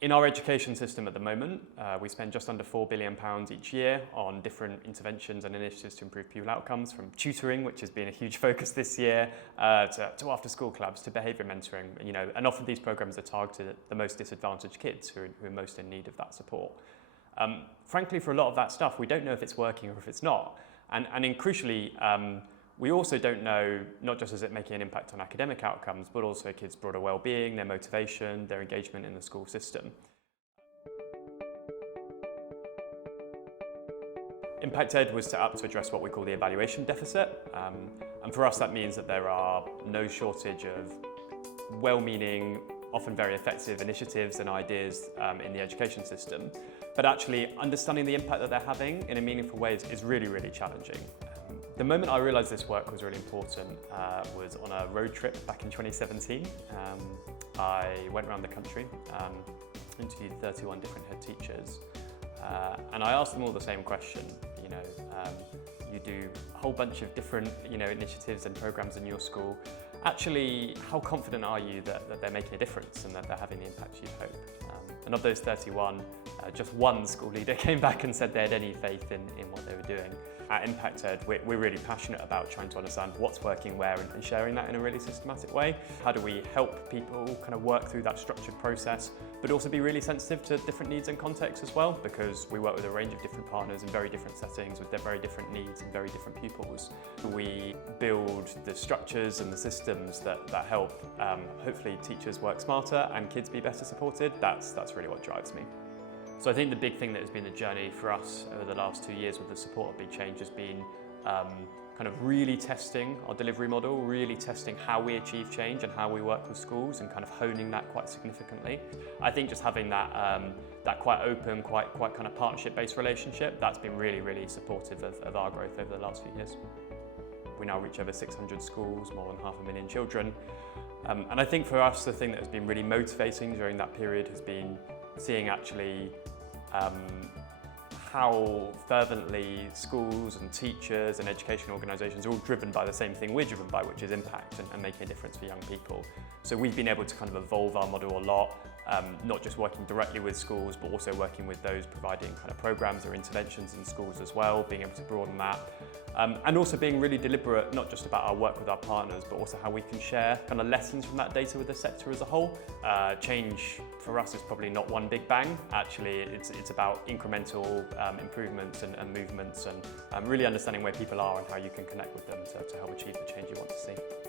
In our education system at the moment, we spend just under £4 billion each year on different interventions and initiatives to improve pupil outcomes, from tutoring, which has been a huge focus this year, to after-school clubs, to behaviour mentoring. And often these programmes are targeted at the most disadvantaged kids who are most in need of that support. Frankly, for a lot of that stuff, we don't know if it's working or if it's not. And crucially, we also don't know, not just is it making an impact on academic outcomes, but also kids' broader well-being, their motivation, their engagement in the school system. ImpactEd was set up to address what we call the evaluation deficit. And for us, that means that there are no shortage of well-meaning, often very effective initiatives and ideas in the education system. But actually understanding the impact that they're having in a meaningful way is really, really challenging. The moment I realised this work was really important was on a road trip back in 2017. I went around the country, interviewed 31 different head teachers, and I asked them all the same question. You do a whole bunch of different initiatives and programmes in your school. Actually, how confident are you that they're making a difference and that they're having the impact you hope? And of those 31, just one school leader came back and said they had any faith in what they were doing. At ImpactEd, we're really passionate about trying to understand what's working where and sharing that in a really systematic way. How do we help people kind of work through that structured process, but also be really sensitive to different needs and contexts as well, because we work with a range of different partners in very different settings with their very different needs and very different pupils. We build the structures and the systems that help hopefully teachers work smarter and kids be better supported. That's really what drives me. So I think the big thing that has been the journey for us over the last 2 years with the support of Big Change has been kind of really testing our delivery model, really testing how we achieve change and how we work with schools, and kind of honing that quite significantly. I think just having that quite open, quite kind of partnership-based relationship, that's been really, really supportive of our growth over the last few years. We now reach over 600 schools, more than 500,000 children. And I think for us, the thing that has been really motivating during that period has been seeing actually how fervently schools and teachers and education organisations are all driven by the same thing we're driven by, which is impact and making a difference for young people. So we've been able to kind of evolve our model a lot, not just working directly with schools, but also working with those providing kind of programmes or interventions in schools as well, being able to broaden that. And also being really deliberate, not just about our work with our partners, but also how we can share kind of lessons from that data with the sector as a whole. Change for us is probably not one big bang. Actually, it's about incremental improvements and movements, and really understanding where people are and how you can connect with them to help achieve the change you want to see.